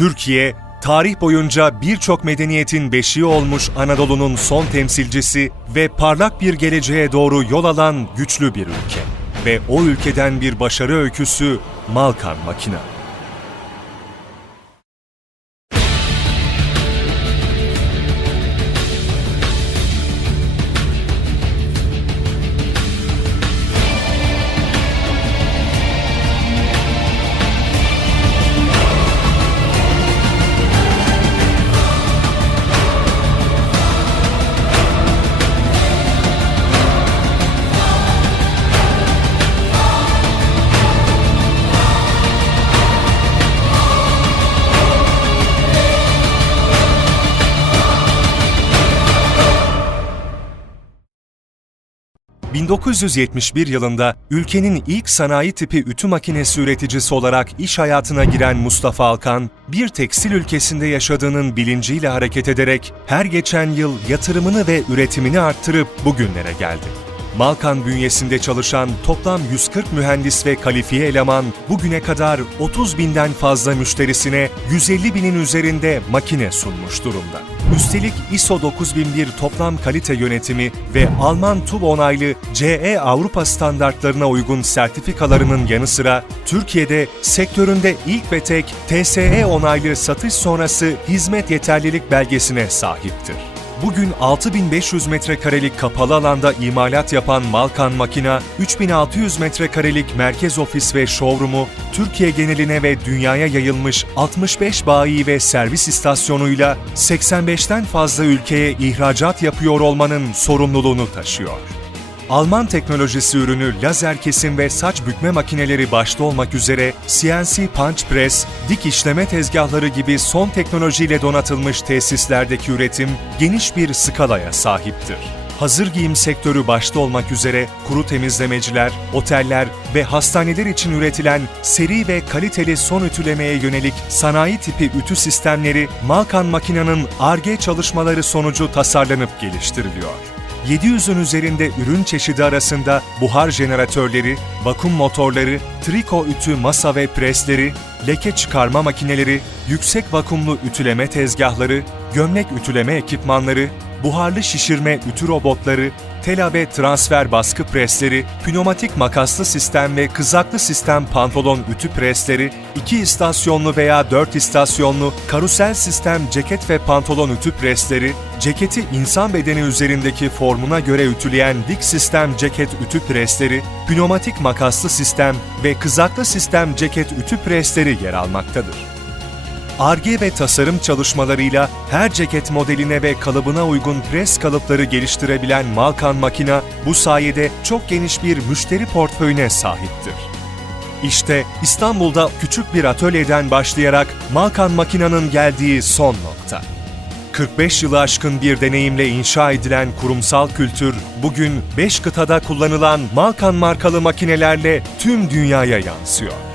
Türkiye, tarih boyunca birçok medeniyetin beşiği olmuş Anadolu'nun son temsilcisi ve parlak bir geleceğe doğru yol alan güçlü bir ülke. Ve o ülkeden bir başarı öyküsü Malkan Makina. ...1971 yılında ülkenin ilk sanayi tipi ütü makinesi üreticisi olarak iş hayatına giren Mustafa Alkan, bir tekstil ülkesinde yaşadığının bilinciyle hareket ederek her geçen yıl yatırımını ve üretimini arttırıp bugünlere geldi. Malkan bünyesinde çalışan toplam 140 mühendis ve kalifiye eleman bugüne kadar 30 binden fazla müşterisine 150 binin üzerinde makine sunmuş durumda. Üstelik ISO 9001 toplam kalite yönetimi ve Alman TÜV onaylı CE Avrupa standartlarına uygun sertifikalarının yanı sıra Türkiye'de sektöründe ilk ve tek TSE onaylı satış sonrası hizmet yeterlilik belgesine sahiptir. Bugün 6500 metrekarelik kapalı alanda imalat yapan Malkan Makina, 3600 metrekarelik merkez ofis ve showroom'u Türkiye geneline ve dünyaya yayılmış 65 bayi ve servis istasyonuyla 85'ten fazla ülkeye ihracat yapıyor olmanın sorumluluğunu taşıyor. Alman teknolojisi ürünü lazer kesim ve saç bükme makineleri başta olmak üzere CNC punch press, dik işleme tezgahları gibi son teknolojiyle donatılmış tesislerdeki üretim geniş bir skalaya sahiptir. Hazır giyim sektörü başta olmak üzere kuru temizlemeciler, oteller ve hastaneler için üretilen seri ve kaliteli son ütülemeye yönelik sanayi tipi ütü sistemleri Malkan Makina'nın ARGE çalışmaları sonucu tasarlanıp geliştiriliyor. 700'ün üzerinde ürün çeşidi arasında buhar jeneratörleri, vakum motorları, triko ütü masa ve presleri, leke çıkarma makineleri, yüksek vakumlu ütüleme tezgahları, gömlek ütüleme ekipmanları, buharlı şişirme ütü robotları, telabe transfer baskı presleri, pneumatik makaslı sistem ve kızaklı sistem pantolon ütü presleri, iki istasyonlu veya dört istasyonlu karusel sistem ceket ve pantolon ütü presleri, ceketi insan bedeni üzerindeki formuna göre ütüleyen dik sistem ceket ütü presleri, pneumatik makaslı sistem ve kızaklı sistem ceket ütü presleri yer almaktadır. ARGE ve tasarım çalışmalarıyla her ceket modeline ve kalıbına uygun pres kalıpları geliştirebilen Malkan Makina bu sayede çok geniş bir müşteri portföyüne sahiptir. İşte İstanbul'da küçük bir atölyeden başlayarak Malkan Makina'nın geldiği son nokta. 45 yılı aşkın bir deneyimle inşa edilen kurumsal kültür, bugün 5 kıtada kullanılan Malkan markalı makinelerle tüm dünyaya yansıyor.